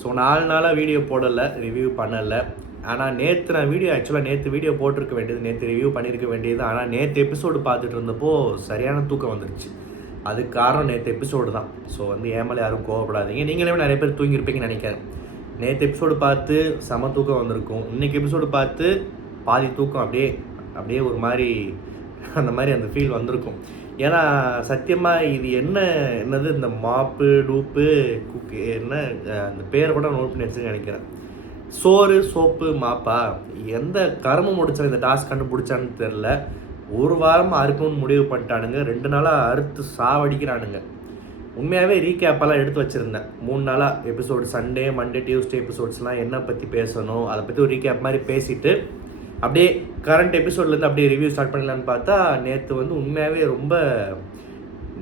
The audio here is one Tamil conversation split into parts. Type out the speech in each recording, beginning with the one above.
ஸோ 4 நாளாக வீடியோ போடலை, ரிவ்யூ பண்ணலை. ஆனால் நேற்று நான் நேற்று வீடியோ போட்டிருக்க வேண்டியது, நேற்று ரிவ்யூ பண்ணியிருக்க வேண்டியது. ஆனால் நேற்று எபிசோடு பார்த்துட்டு இருந்தப்போ சரியான தூக்கம் வந்துருச்சு. அதுக்கு காரணம் நேற்று எபிசோடு தான். ஸோ என் மேலே யாரும் கோவப்படாதீங்க. நீங்களே நிறைய பேர் தூங்கியிருப்பீங்கன்னு நினைக்கிறேன். நேற்று எபிசோடு பார்த்து செம தூக்கம் வந்திருக்கும். இன்றைக்கி எபிசோடு பார்த்து பாதி தூக்கம் அப்படியே ஒரு மாதிரி அந்த ஃபீல் வந்திருக்கும். ஏன்னா சத்தியமாக இது என்னது இந்த மாப்பு டூப்பு குக்கு அந்த பேரை கூட நோட் பண்ணி வச்சுன்னு நினைக்கிறேன். சோறு சோப்பு மாப்பா எந்த கருமம் முடிச்சான் இந்த டாஸ்க் கண்டுபிடிச்சான்னு தெரில. ஒரு வாரமாக அறுக்கணும்னு முடிவு பண்ணிட்டானுங்க. 2 நாளாக அறுத்து சாவடிக்கிறானுங்க. உண்மையாகவே ரீகேப்பெல்லாம் எடுத்து வச்சுருந்தேன். 3 நாளாக எபிசோடு சண்டே மண்டே டியூஸ்டே எபிசோட்ஸ்லாம் என்ன பற்றி பேசணும் அதை பற்றி ஒரு ரீகேப் மாதிரி பேசிவிட்டு அப்படியே கரண்ட் எபிசோட்லேருந்து அப்படியே ரிவ்யூ ஸ்டார்ட் பண்ணலான்னு பார்த்தா நேற்று உண்மையாகவே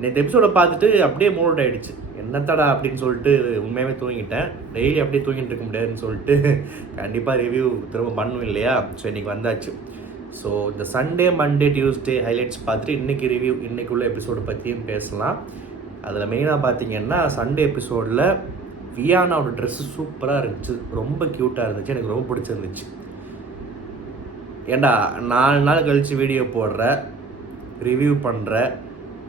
நேற்று எபிசோடை பார்த்துட்டு அப்படியே மூட் ஆகிடுச்சு. என்னத்தடா அப்படின்னு சொல்லிட்டு உண்மையாகவே தூங்கிட்டேன். டெய்லி அப்படியே தூங்கிட்டு இருக்க முடியாதுன்னு சொல்லிட்டு கண்டிப்பாக ரிவ்யூ திரும்ப பண்ணும் இல்லையா. ஸோ இன்றைக்கி வந்தாச்சு. ஸோ இந்த சண்டே மண்டே டியூஸ்டே ஹைலைட்ஸ் பார்த்துட்டு இன்றைக்கி ரிவ்யூ இன்றைக்குள்ள எபிசோடு பற்றியும் பேசலாம். அதில் மெயினாக பார்த்தீங்கன்னா சண்டே எபிசோடில் வியானாவோட ட்ரெஸ்ஸு சூப்பராக இருந்துச்சு, ரொம்ப க்யூட்டாக இருந்துச்சு, எனக்கு ரொம்ப பிடிச்சிருந்துச்சு. ஏண்டா 4 நாள் கழித்து வீடியோ போடுற, ரிவ்யூ பண்ணுற,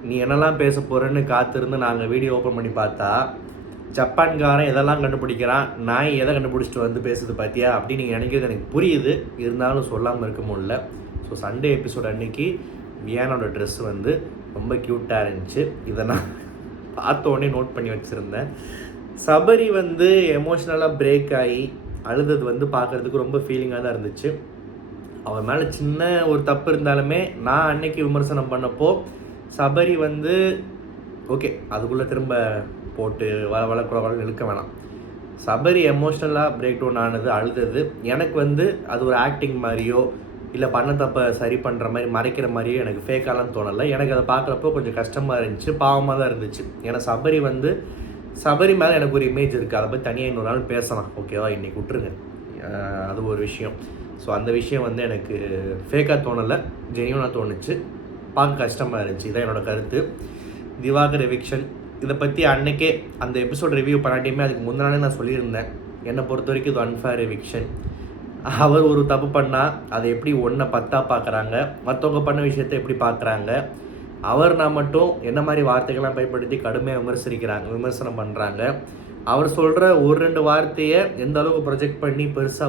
நீ என்னெல்லாம் பேச போகிறேன்னு காத்திருந்து நாங்கள் வீடியோ ஓப்பன் பண்ணி பார்த்தா ஜப்பான்காரன் எதெல்லாம் கண்டுபிடிக்கிறான், நான் எதை கண்டுபிடிச்சிட்டு பேசுது பார்த்தியா அப்படின்னு நீங்கள் நினைக்கிறது எனக்கு புரியுது. இருந்தாலும் சொல்லாமல் இருக்க முடியல. ஸோ சண்டே எபிசோட் அன்னைக்கு வியானோட ட்ரெஸ் ரொம்ப க்யூட்டாக இருந்துச்சு. இதை நான் பார்த்தோன்னே நோட் பண்ணி வச்சுருந்தேன். சபரி எமோஷ்னலாக பிரேக் ஆகி அழுதது பார்க்குறதுக்கு ரொம்ப ஃபீலிங்காக தான் இருந்துச்சு. அவன் மேலே சின்ன ஒரு தப்பு இருந்தாலுமே நான் அன்னைக்கு விமர்சனம் பண்ணப்போ சபரி ஓகே அதுக்குள்ளே திரும்ப போட்டு வளக்குள்ள இழுக்க வேணாம். சபரி எமோஷ்னலாக பிரேக் டவுன் ஆனது, அழுதது எனக்கு அது ஒரு ஆக்டிங் மாதிரியோ இல்லை பண்ண தப்பை சரி பண்ணுற மாதிரி மறைக்கிற மாதிரியோ எனக்கு ஃபேக்காலாம் தோணலை. எனக்கு அதை பார்க்குறப்போ கொஞ்சம் கஷ்டமாக இருந்துச்சு, பாவமாக தான் இருந்துச்சு. ஏன்னா சபரி மேலே எனக்கு ஒரு இமேஜ் இருக்குது. அதை பற்றி தனியாக இன்னொரு நாள் பேசலாம், ஓகேவா? இன்றைக்கி விட்டுருங்க, அது ஒரு விஷயம். ஸோ அந்த விஷயம் எனக்கு ஃபேக்காக தோணலை, ஜெனியூனாக தோணுச்சு, பார்க்க கஷ்டமாக இருந்துச்சு. இதான் என்னோடய கருத்து. திவாகர் எவிக்ஷன் இதை பற்றி அன்னைக்கே அந்த எபிசோட் ரிவ்யூ பண்ணாட்டியுமே அதுக்கு முன்னாலே நான் சொல்லியிருந்தேன். என்னை பொறுத்த வரைக்கும் இது அன்ஃபேர் எவிக்ஷன். அவர் ஒரு தப்பு பண்ணால் அதை எப்படி 10 பார்க்குறாங்க, மற்றவங்க பண்ண விஷயத்தை எப்படி பார்க்குறாங்க, நான் மட்டும் என்ன மாதிரி வார்த்தைகள்லாம் பயன்படுத்தி கடுமையாக விமர்சனம் பண்ணுறாங்க. அவர் சொல்கிற 1-2 வார்த்தையை எந்த அளவுக்கு ப்ரொஜெக்ட் பண்ணி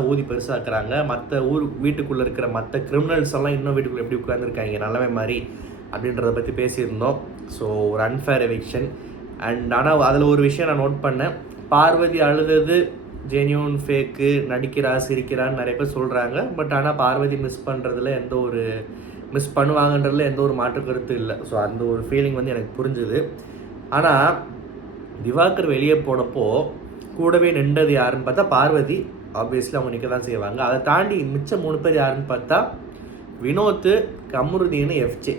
ஊதி பெருசாக்குறாங்க. மற்ற வீட்டுக்குள்ளே இருக்கிற மற்ற கிரிமினல்ஸ் எல்லாம் இன்னும் வீட்டுக்குள்ளே எப்படி உட்காந்துருக்காங்க நல்லவே மாதிரி அப்படின்றத பற்றி பேசியிருந்தோம். ஸோ ஒரு அன்ஃபேர் எவிக்ஷன். ஆனால் அதில் ஒரு விஷயம் நான் நோட் பண்ணேன். பார்வதி அழுதது ஜென்யூன், ஃபேக்கு, நடிக்கிறா சிரிக்கிறான்னு நிறைய பேர் சொல்கிறாங்க. பட் ஆனால் பார்வதி மிஸ் பண்ணுவாங்கன்றதுல எந்த ஒரு மாற்று கருத்து இல்லை. ஸோ அந்த ஒரு ஃபீலிங் எனக்கு புரிஞ்சுது. ஆனால் திவாகர் வெளியே போனப்போ கூடவே நின்றது யாருன்னு பார்த்தா பார்வதி. ஆப்வியஸ்லி அவங்க நிற்க தான் செய்வாங்க. அதை தாண்டி மிச்சம் 3 பேர் யாருன்னு பார்த்தா வினோத், கமருதீன், எஃப்ஜே.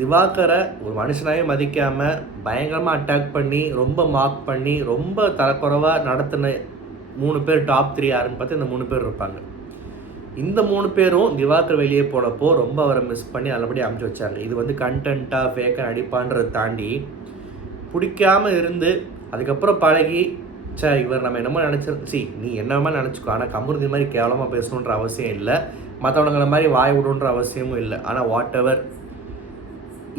திவாகரை ஒரு மனுஷனாகவே மதிக்காமல் பயங்கரமாக அட்டாக் பண்ணி ரொம்ப மார்க் பண்ணி ரொம்ப தரக்குறைவாக நடத்தின 3 பேர் டாப் 3 யாருன்னு பார்த்தா இந்த 3 பேர் இருப்பாங்க. இந்த 3 பேரும் திவாகர் வெளியே போனப்போ ரொம்ப அவரை மிஸ் பண்ணி நல்லபடியாக அமைச்சு வச்சாங்க. இது கண்டென்ட்டாக ஃபேக்காக நடிப்பான்றதை தாண்டி பிடிக்காமல் இருந்து அதுக்கப்புறம் பழகி இவர் நம்ம என்னமோ நீ என்னமா நினச்சிக்கோ, ஆனால் கமருதி மாதிரி கேவலமாக பேசணுன்ற அவசியம் இல்லை, மற்றவங்களை மாதிரி வாய் விடுன்ற அவசியமும் இல்லை. ஆனால் வாட் எவர்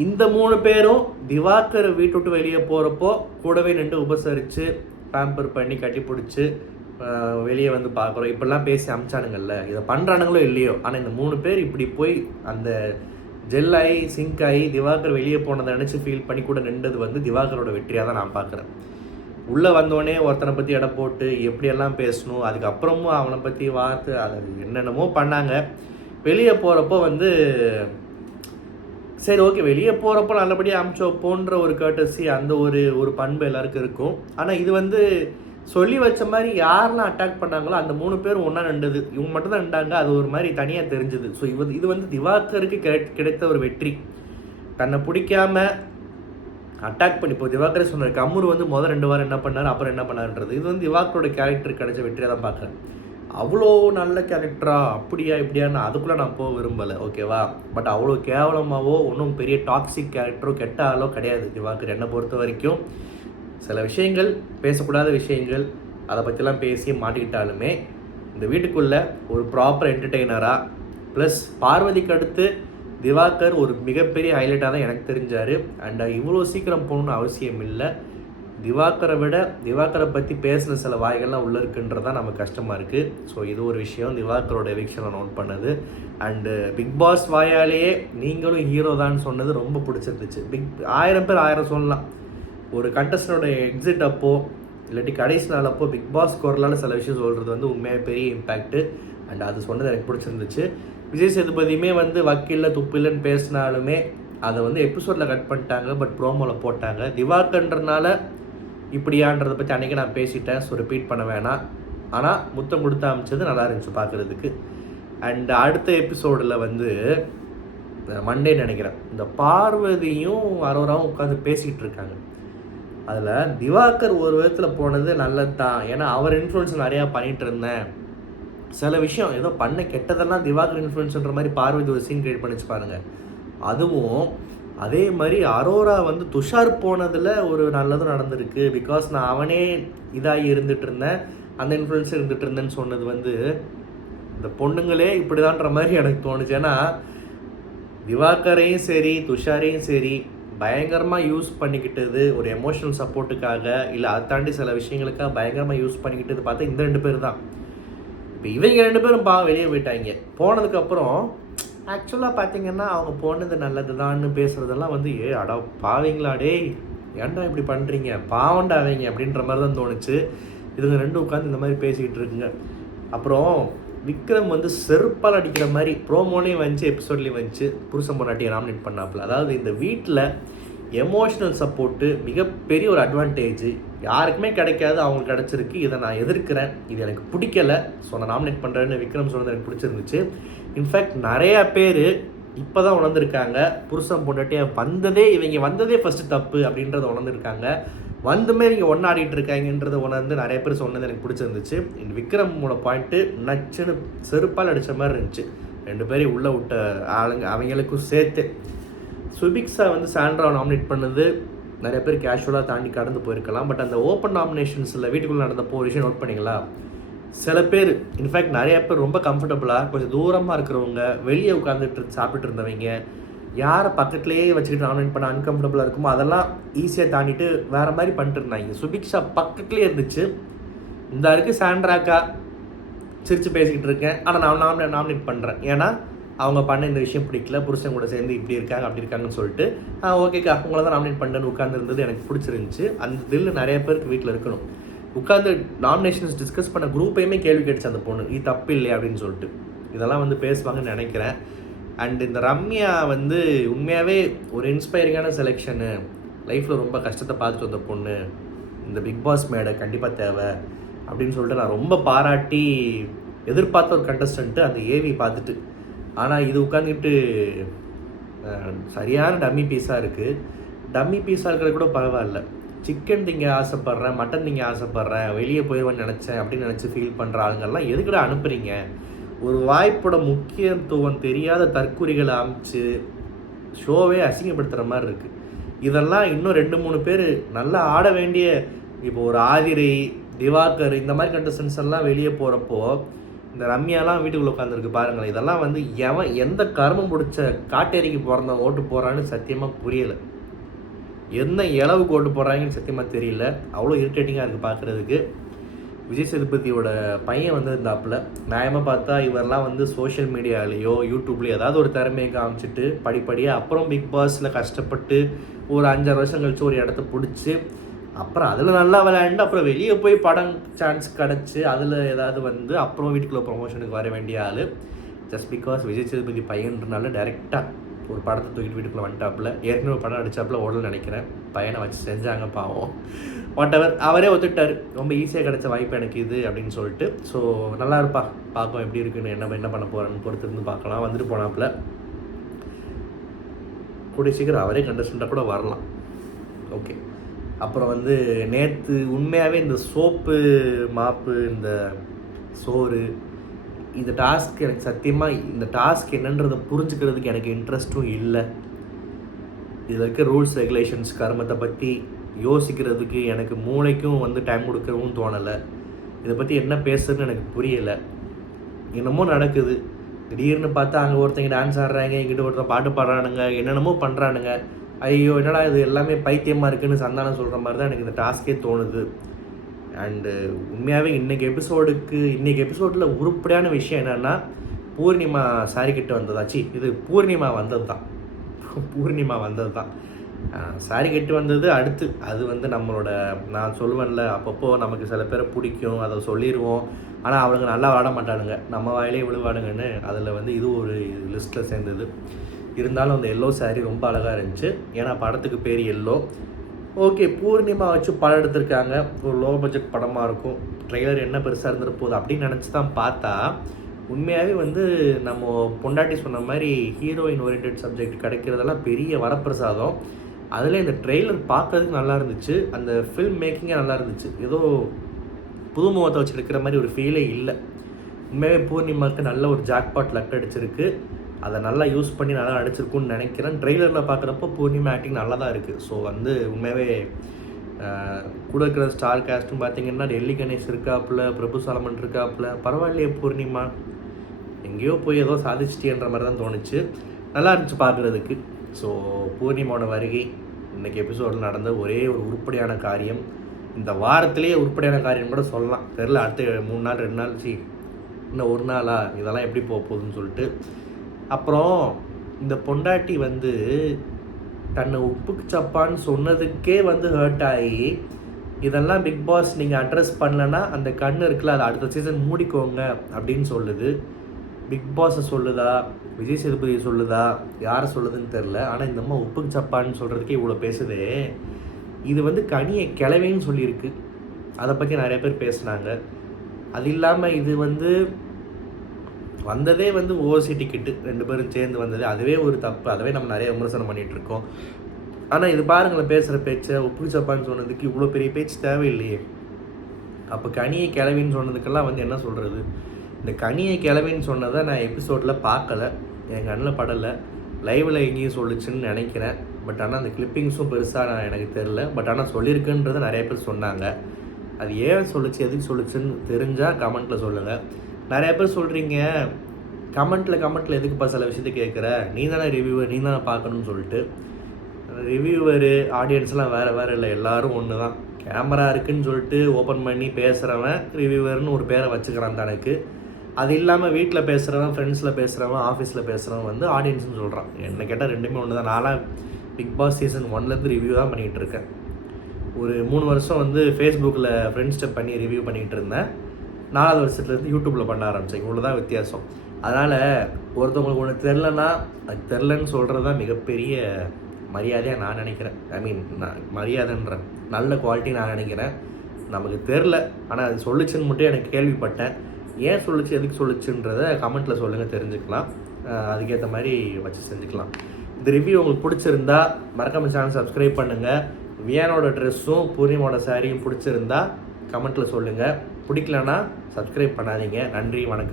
இந்த 3 பேரும் திவாகர் வீட்டு விட்டு வெளியே போகிறப்போ கூடவே நின்று உபசரித்து பேம்பர் பண்ணி கட்டி பிடிச்சி வெளியே பார்க்குறோம். இப்படிலாம் பேசி அமிச்சானுங்கள்ல, இதை பண்ணுறானுங்களோ இல்லையோ, ஆனால் இந்த 3 பேர் இப்படி போய் அந்த ஜெல்லாகி சிங்க் ஆகி திவாகர் வெளியே போனதை நினச்சி ஃபீல் பண்ணி கூட நின்றது திவாகரோட வெற்றியாக தான் நான் பார்க்குறேன். உள்ளே வந்தோடனே ஒருத்தனை பற்றி எடை போட்டு எப்படியெல்லாம் பேசணும், அதுக்கப்புறமும் அவனை பற்றி வார்த்தை அது என்னென்னமோ பண்ணாங்க. வெளியே போகிறப்போ சரி ஓகே வெளியே போகிறப்போ நல்லபடியாக அமுச்சு வைப்போன்ற ஒரு கர்ட்டசி அந்த ஒரு பண்பு எல்லாருக்கும் இருக்கும். ஆனால் இது சொல்லி வச்ச மாதிரி யாரெல்லாம் அட்டாக் பண்ணாங்களோ அந்த 3 பேரும் ஒன்றா நின்றது, இவங்க மட்டும் தான் நின்றாங்க. அது ஒரு மாதிரி தனியாக தெரிஞ்சுது. ஸோ இது திவாகருக்கு கிடைத்த ஒரு வெற்றி. தன்னை பிடிக்காம அட்டாக் பண்ணி இப்போ திவாகர் சொன்னார், கம்முரு முதல் 2 வாரம் என்ன பண்ணார் அப்புறம் என்ன பண்ணாருன்றது. இது திவாகரோட கேரக்டர் கிடைச்ச வெற்றியாக தான் பார்க்குறேன். அவ்வளோ நல்ல கேரக்டரா அப்படியா இப்படியான்னு அதுக்குள்ளே நான் போக விரும்பலை, ஓகேவா? பட் அவ்வளோ கேவலமாகவோ ஒன்றும் பெரிய டாக்ஸிக் கேரக்டரோ கெட்ட ஆளோ கிடையாது திவாகர் என்னை பொறுத்த வரைக்கும். சில விஷயங்கள் பேசக்கூடாத விஷயங்கள் அதை பற்றிலாம் பேசி மாட்டிக்கிட்டாலுமே இந்த வீட்டுக்குள்ளே ஒரு ப்ராப்பர் என்டர்டெய்னராக ப்ளஸ் பார்வதிக்கு அடுத்து திவாகர் ஒரு மிகப்பெரிய ஹைலைட்டாக தான் எனக்கு தெரிஞ்சார். அண்ட் இவ்வளோ சீக்கிரம் போகணுன்னு அவசியம் இல்லை. திவாகரை விட திவாகரை பற்றி பேசின சில வாய்கள்லாம் உள்ளே இருக்குன்றது தான் நமக்கு கஷ்டமாக இருக்குது. ஸோ இது ஒரு விஷயம் திவாகரோட எவிக்ஷனை நோட் பண்ணது. அண்டு பிக் பாஸ் வாயாலேயே நீங்களும் ஹீரோ தான் சொன்னது ரொம்ப பிடிச்சிருந்துச்சு. 1000 பேர் 1000 சொல்லலாம். ஒரு கண்டஸ்டனோட எக்ஸிட் அப்போது இல்லாட்டி கடைசி நாள் அப்போது பிக் பாஸ் குரலால் சில விஷயம் சொல்கிறது வந்து உண்மையாக பெரிய இம்பேக்ட்டு. அண்ட் அது சொன்னது எனக்கு பிடிச்சிருந்துச்சு. விஜய் சேதுபதியுமே வந்து வக்கீலில் துப்பில்லைன்னு பேசினாலுமே அதை வந்து எபிசோடில் கட் பண்ணிட்டாங்க, பட் ப்ரோமோவில் போட்டாங்க. திவாகர்ன்றனால இப்படியான்றதை பற்றி அன்றைக்கி நான் பேசிட்டேன், ஸோ ரிப்பீட் பண்ண வேணாம். ஆனால் முத்தம் கொடுத்து அமைச்சது நல்லா இருந்துச்சு பார்க்குறதுக்கு. அண்ட் அடுத்த எபிசோடில் வந்து மண்டே நினைக்கிறேன், இந்த பார்வதியும் அரோராவும் உட்காந்து பேசிக்கிட்டு இருக்காங்க. அதில் திவாகர் ஒரு விதத்தில் போனது நல்லது தான், ஏன்னா அவர் இன்ஃப்ளூயன்ஸ் நிறையா பண்ணிகிட்டு இருந்தேன். சில விஷயம் ஏதோ பண்ண கெட்டதெல்லாம் திவாகர் இன்ஃப்ளூயன்ஸ்ன்ற மாதிரி பார்வதி ஒரு சீன் கிரியேட் பண்ணிச்சு பாருங்கள். அதுவும் அதே மாதிரி அரோரா வந்து துஷார் போனதில் ஒரு நல்லதும் நடந்திருக்கு. பிகாஸ் நான் அவனே இதாகி இருந்துகிட்டு இருந்தேன், அந்த இன்ஃப்ளூயன்ஸ் இருந்துகிட்டு இருந்தேன்னு சொன்னது வந்து இந்த பொண்ணுங்களே இப்படிதான்ற மாதிரி எனக்கு தோணுச்சு. ஏன்னா திவாகரையும் சரி துஷாரையும் சரி பயங்கரமாக யூஸ் பண்ணிக்கிட்டது ஒரு எமோஷனல் சப்போர்ட்டுக்காக, இல்லை அதை தாண்டி சில விஷயங்களுக்காக பயங்கரமாக யூஸ் பண்ணிக்கிட்டது பார்த்தா இந்த 2 பேர் தான். இப்போ இவங்க 2 பேரும் வெளியே போயிட்டாங்க. போனதுக்கப்புறம் ஆக்சுவலாக பார்த்தீங்கன்னா அவங்க போனது நல்லது தான்னு பேசுகிறதெல்லாம் வந்து அடா பாவீங்களா டேய், ஏன்டா இப்படி பண்ணுறீங்க, பாவண்டா அவங்க அப்படின்ற மாதிரி தான் தோணுச்சு. இதுங்க 2 உட்காந்து இந்த மாதிரி பேசிக்கிட்டு இருக்குங்க. அப்புறம் விக்ரம் வந்து செருப்பால் அடிக்கிற மாதிரி ப்ரோமோலையும் வந்துச்சு, எபிசோட்லேயும் வந்துச்சு, புருஷன் பொண்டாட்டியை நாமினேட் பண்ணாப்புல. அதாவது இந்த வீட்டில் எமோஷ்னல் சப்போர்ட்டு மிகப்பெரிய ஒரு அட்வான்டேஜ், யாருக்குமே கிடைக்காது, அவங்களுக்கு கிடச்சிருக்கு. இதை நான் எதிர்க்கிறேன், இது எனக்கு பிடிக்கலை, ஸோ நான் நாமினேட் பண்ணுறேன்னு விக்ரம் சொன்னது எனக்கு பிடிச்சிருந்துச்சு. இன்ஃபேக்ட் நிறையா பேர் இப்போ தான் உணர்ந்துருக்காங்க, புருஷன் பொண்டாட்டியாக வந்ததே இவங்க வந்ததே ஃபஸ்ட்டு தப்பு அப்படின்றத உணர்ந்துருக்காங்க. வந்துமே நீங்கள் ஒன்றாடிட்டு இருக்காங்கன்றதை உணர்ந்து நிறைய பேர் சொன்னது எனக்கு பிடிச்சிருந்துச்சு. இந்த விக்ரமோட பாயிண்ட்டு நச்சுன்னு செருப்பால் அடித்த மாதிரி இருந்துச்சு. 2 பேரையும் உள்ளே விட்ட ஆளுங்க அவங்களுக்கும் சேர்த்து. சுபிக்ஸா வந்து சாண்ட்ராவை நாமினேட் பண்ணது நிறைய பேர் கேஷுவலாக தாண்டி கடந்து போயிருக்கலாம். பட் அந்த ஓப்பன் நாமினேஷன்ஸில் வீட்டுக்குள்ளே நடந்தப்போ ஒரு விஷயம் நோட் பண்ணிங்களா, சில பேர் இன்ஃபேக்ட் நிறைய பேர் ரொம்ப கம்ஃபர்டபுளாக கொஞ்சம் தூரமாக இருக்கிறவங்க, வெளியே உட்காந்துட்டு சாப்பிட்டுட்டு இருந்தவங்க, யாரை பக்கத்துலேயே வச்சுக்கிட்டு நாமினேட் பண்ண அன்கம்ஃபர்டபுளாக இருக்குமோ அதெல்லாம் ஈஸியாக தாண்டிட்டு வேறு மாதிரி பண்ணிட்டு இருந்தாங்க. சுபிக்ஷா பக்கத்துலேயே இருந்துச்சு. இந்த இருக்குது சாண்ட்ராக்கா சிரித்து பேசிக்கிட்டு இருக்கேன், ஆனால் நான் நாமினேட் பண்ணுறேன், ஏன்னா அவங்க பண்ண இந்த விஷயம் பிடிக்கல, புருஷன் கூட சேர்ந்து இப்படி இருக்காங்க அப்படி இருக்காங்கன்னு சொல்லிட்டு ஓகேக்கா உங்களை தான் நாமினேட் பண்ணுறேன்னு உட்காந்துருந்தது எனக்கு பிடிச்சிருந்துச்சு. அந்த தில் நிறைய பேருக்கு வீட்டில் இருக்கணும். உட்காந்து நாமினேஷன்ஸ் டிஸ்கஸ் பண்ண குரூப்பையுமே கேள்வி கேட்டுச்சு அந்த பொண்ணு, இது தப்பு இல்லையா அப்படின்னு சொல்லிட்டு. இதெல்லாம் வந்து பேசுவாங்கன்னு நினைக்கிறேன். அண்ட் இந்த ரம்யா வந்து உண்மையாகவே ஒரு இன்ஸ்பைரிங்கான செலெக்ஷனு, லைஃப்பில் ரொம்ப கஷ்டத்தை பார்த்துட்டு வந்த பொண்ணு, இந்த பிக் பாஸ் மேடை கண்டிப்பாக தேவை அப்படின்னு சொல்லிட்டு நான் ரொம்ப பாராட்டி எதிர்பார்த்த ஒரு கண்டஸ்டன்ட்டு அந்த ஏவி பார்த்துட்டு. ஆனால் இது உட்காந்துட்டு சரியான டம்மி பீஸாக இருக்குது. டம்மி பீஸாக இருக்கிறது கூட பரவாயில்ல, சிக்கன் திங்க ஆசைப்பட்றேன், மட்டன் திங்க ஆசைப்பட்றேன், வெளியே போயிடுவேன்னு நினச்சேன் அப்படின்னு நினச்சி ஃபீல் பண்ணுற ஆளுங்கள்லாம் எதுக்குடா அனுப்புகிறீங்க? ஒரு வாய்ப்போட முக்கியத்துவம் தெரியாத தற்குறிகளை அமைச்சு ஷோவே அசிங்கப்படுத்துகிற மாதிரி இருக்குது. இதெல்லாம் இன்னும் 2-3 பேர் நல்லா ஆட வேண்டிய, இப்போ ஒரு ஆதிரை, திவாகர் இந்த மாதிரி கண்டஸ்டன்ஸ் எல்லாம் வெளியே போகிறப்போ இந்த ரம்யாலாம் வீட்டுக்குள்ளே உட்காந்துருக்கு பாருங்களேன். இதெல்லாம் வந்து எந்த கர்மம் பிடிச்ச காட்டேரிக்கு பிறந்த ஓட்டு போகிறான்னு சத்தியமாக புரியலை. என்ன இளவுக்கு ஓட்டு போடுறாங்கன்னு சத்தியமாக தெரியல. அவ்வளோ இரிட்டேட்டிங்காக இருக்குது பார்க்குறதுக்கு. விஜய் சேதுபதியோட பையன் வந்து இருந்தாப்புல, நியாயமாக பார்த்தா இவரெல்லாம் வந்து சோஷியல் மீடியாலேயோ யூடியூப்லேயோ ஏதாவது ஒரு திறமையை காமிச்சிட்டு படிப்படியாக அப்புறம் பிக் பாஸில் கஷ்டப்பட்டு ஒரு 5-6 வருஷம் கழிச்சு ஒரு இடத்த பிடிச்சி அப்புறம் அதில் நல்லா விளையாண்டு அப்புறம் வெளியே போய் படம் சான்ஸ் கிடச்சி அதில் ஏதாவது வந்து அப்புறம் வீட்டுக்குள்ளே ப்ரொமோஷனுக்கு வர வேண்டிய ஆள். ஜஸ்ட் பிகாஸ் விஜய் சேதுபதி பையன்றனால டைரெக்டாக ஒரு படத்தை தூக்கிட்டு வீட்டுக்குள்ளே வந்துட்டாப்புல. ஏற்கனவே ஒரு படம் அடித்தாப்புல ஓடல் நினைக்கிறேன், பையனை வச்சு செஞ்சாங்க பாவம். வாட் எவர், அவரே ஒத்துக்கிட்டார், ரொம்ப ஈஸியாக கிடச்ச வாய்ப்பு எனக்கு இது அப்படின்னு சொல்லிட்டு. ஸோ நல்லா இருப்பா, பார்ப்போம் எப்படி இருக்குன்னு, என்ன பண்ண போகிறான்னு பொறுத்து இருந்து பார்க்கலாம். வந்துட்டு போனாப்புல கூடிய சீக்கிரம் அவரே கண்டஸ்டண்ட்டாக கூட வரலாம். ஓகே. அப்புறம் வந்து நேற்று உண்மையாகவே இந்த சோப்பு மாப்பு இந்த சோறு இந்த டாஸ்க் எனக்கு சத்தியமாக இந்த டாஸ்க் என்னன்றதை புரிஞ்சுக்கிறதுக்கு எனக்கு இன்ட்ரெஸ்ட்டும் இல்லை. இதில் இருக்க ரூல்ஸ் ரெகுலேஷன்ஸ் கர்மத்தை பற்றி யோசிக்கிறதுக்கு எனக்கு மூளைக்கும் வந்து டைம் கொடுக்கவும் தோணலை. இதை பற்றி என்ன பேசுறதுன்னு எனக்கு புரியலை. என்னமோ நடக்குது. திடீர்னு பார்த்தா அங்கே ஒருத்தங்க டான்ஸ் ஆடுறாங்க, இங்கிட்ட ஒருத்தர் பாட்டு பாடுறானுங்க, என்னென்னமோ பண்ணுறானுங்க. ஐயோ என்னடா இது எல்லாமே பைத்தியமாக இருக்குன்னு சந்தானம் சொல்கிற மாதிரி தான் எனக்கு இந்த டாஸ்கே தோணுது. அண்டு உண்மையாகவே இன்றைக்கி எபிசோடில் உருப்படியான விஷயம் என்னென்னா, பூர்ணிமா சாரி கட்டு வந்ததாச்சு. இது பூர்ணிமா வந்தது தான் சாரி கட்டு வந்தது. அடுத்து அது வந்து நம்மளோட, நான் சொல்லுவேன்ல அப்பப்போ நமக்கு சில பேரை பிடிக்கும், அதை சொல்லிடுவோம். ஆனால் அவங்க நல்லா வாட மாட்டானுங்க, நம்ம வாயிலே விழுவாடுங்கன்னு. அதில் வந்து இது ஒரு லிஸ்ட்டில் சேர்ந்தது. இருந்தாலும் அந்த எல்லோ சாரீ ரொம்ப அழகாக இருந்துச்சு. ஏன்னா படத்துக்கு பேர் எல்லோ. ஓகே, பூர்ணிமா வச்சு படம் எடுத்திருக்காங்க, ஒரு லோ பட்ஜெட் படமாக இருக்கும், ட்ரெய்லர் என்ன பெருசாக இருந்துட்டு போகுது அப்படின்னு நினச்சி தான் பார்த்தா, உண்மையாகவே வந்து நம்ம பொண்டாட்டி சொன்ன மாதிரி ஹீரோயின் ஓரியன்ட் சப்ஜெக்ட் கிடைக்கிறதெல்லாம் பெரிய வரப்பிரசாதம். அதில் இந்த ட்ரெய்லர் பார்க்கறதுக்கு நல்லா இருந்துச்சு, அந்த ஃபில்ம் மேக்கிங்கே நல்லா இருந்துச்சு. ஏதோ புது முகத்தை வச்சு எடுக்கிற மாதிரி ஒரு ஃபீலே இல்லை. உண்மையாகவே பூர்ணிமாவுக்கு நல்ல ஒரு ஜாக்பாட் லக் அடிச்சிருக்கு. அதை நல்லா யூஸ் பண்ணி நல்லா அடிச்சிருக்குன்னு நினைக்கிறேன். ட்ரெய்லரில் பார்க்குறப்போ பூர்ணிமா ஆக்டிங் நல்லா தான் இருக்குது. ஸோ வந்து உண்மையாகவே கூட இருக்கிற ஸ்டார் காஸ்ட்டும் பார்த்திங்கன்னா டெல்லி கணேஷ் இருக்காப்புல, பிரபு சாலமன் இருக்காப்புல. பரவாயில்லையே பூர்ணிமா, எங்கேயோ போய் ஏதோ சாதிச்சிட்டேன்ற மாதிரி தான் தோணுச்சு. நல்லா இருந்துச்சு பார்க்குறதுக்கு. ஸோ பூர்ணிமாவோட வருகை இன்றைக்கி எபிசோடில் நடந்த ஒரே ஒரு உருப்படியான காரியம். இந்த வாரத்திலேயே உருப்படியான காரியம் கூட சொல்லலாம். தெரில, அடுத்த 3 நாள் 2 நாள் இன்னும் 1 நாளா இதெல்லாம் எப்படி போகுதுன்னு சொல்லிட்டு. அப்புறம் இந்த பொண்டாட்டி வந்து தன்னை உப்புக்கு சப்பான்னு சொன்னதுக்கே வந்து ஹர்ட் ஆகி, இதெல்லாம் பிக் பாஸ் நீங்கள் அட்ரஸ் பண்ணலன்னா அந்த கண் இருக்குல்ல அதை அடுத்த சீசன் மூடிக்கோங்க அப்படின்னு சொல்லுது. பிக் பாஸை சொல்லுதா, விஜய் சேதுபதி சொல்லுதா, யாரை சொல்லுதுன்னு தெரில. ஆனால் இந்த அம்மா உப்புக்கு சப்பான்னு சொல்கிறதுக்கே இவ்வளோ பேசுதே. இது வந்து கனியை கிளவேன்னு சொல்லியிருக்கு. அதை பற்றி நிறைய பேர் பேசுனாங்க. அது இல்லாமல் இது வந்து வந்ததே வந்து ஓசி டிக்கெட்டு 2 பேரும் சேர்ந்து வந்தது, அதுவே ஒரு தப்பு. அதுவே நம்ம நிறைய விமர்சனம் பண்ணிகிட்ருக்கோம். ஆனால் இது பாருங்களேன், பேசுகிற பேச்சை உப்புக்கு சப்பான்னு சொன்னதுக்கு இவ்வளோ பெரிய பேச்சு தேவையில்லையே. அப்போ கனியை கிளவின்னு சொன்னதுக்கெல்லாம் வந்து என்ன சொல்கிறது? இந்த கனியை கிளவின்னு சொன்னதை நான் எபிசோடில் பார்க்கலை, என் கண்ணில் படலை. லைவில் எங்கேயும் சொல்லிச்சுன்னு நினைக்கிறேன். பட் ஆனால் அந்த கிளிப்பிங்ஸும் பெருசாக எனக்கு தெரில. பட் ஆனால் சொல்லியிருக்குன்றதை நிறைய பேர் சொன்னாங்க. அது ஏன் சொல்லிச்சு, எதுக்கு சொல்லிச்சுன்னு தெரிஞ்சால் கமெண்ட்டில் சொல்லுங்கள். நிறைய பேர் சொல்கிறீங்க கமெண்ட்டில் எதுக்குப்பா சில விஷயத்த கேட்குற, நீ தானே ரிவ்யூவர், நீ தானே பார்க்கணும்னு சொல்லிட்டு. ரிவ்யூவரு ஆடியன்ஸ்லாம் வேறு இல்லை, எல்லோரும் ஒன்று தான். கேமரா இருக்குதுன்னு சொல்லிட்டு ஓப்பன் பண்ணி பேசுகிறவன் ரிவ்யூவர்னு ஒரு பேரை வச்சுக்கிறான் தனக்கு. அது இல்லாமல் வீட்டில் பேசுகிறவன், ஃப்ரெண்ட்ஸில் பேசுகிறவன், ஆஃபீஸில் பேசுகிறவன் வந்து ஆடியன்ஸ்னு சொல்கிறான். என்ன கேட்டால் ரெண்டுமே ஒன்று தான். நான்லாம் பிக் பாஸ் சீசன் 1லேருந்து ரிவ்யூ தான் பண்ணிகிட்டு இருக்கேன். ஒரு 3 வருஷம் வந்து ஃபேஸ்புக்கில் ஃப்ரெண்ட்ஸ்கிட்ட பண்ணி ரிவ்யூ பண்ணிகிட்டு இருந்தேன். 4வது வருஷத்துலேருந்து யூடியூப்பில் பண்ண ஆரம்பித்தேன். இவ்வளோ தான் வித்தியாசம். அதனால் ஒருத்தவங்களுக்கு ஒன்று தெரிலன்னா அது தெரிலன்னு சொல்கிறது தான் மிகப்பெரிய மரியாதையாக நான் நினைக்கிறேன். நான் மரியாதைன்றேன், நல்ல குவாலிட்டி நான் நினைக்கிறேன். நமக்கு தெரில, ஆனால் அது சொல்லிச்சுன்னு மட்டும் எனக்கு கேள்விப்பட்டேன். ஏன் சொல்லிச்சு, எதுக்கு சொல்லிச்சுன்றதை கமெண்ட்டில் சொல்லுங்கள், தெரிஞ்சுக்கலாம். அதுக்கேற்ற மாதிரி வச்சு செஞ்சுக்கலாம். இந்த ரிவ்யூ உங்களுக்கு பிடிச்சிருந்தா மறக்காம சேனல் சப்ஸ்கிரைப் பண்ணுங்கள். வியானோட ட்ரெஸ்ஸும் பூர்ணிமாவோட சாரியும் பிடிச்சிருந்தா கமெண்ட்டில் சொல்லுங்கள். பிடிக்கலன்னா சப்ஸ்கிரைப் பண்ணாதீங்க. நன்றி, வணக்கம்.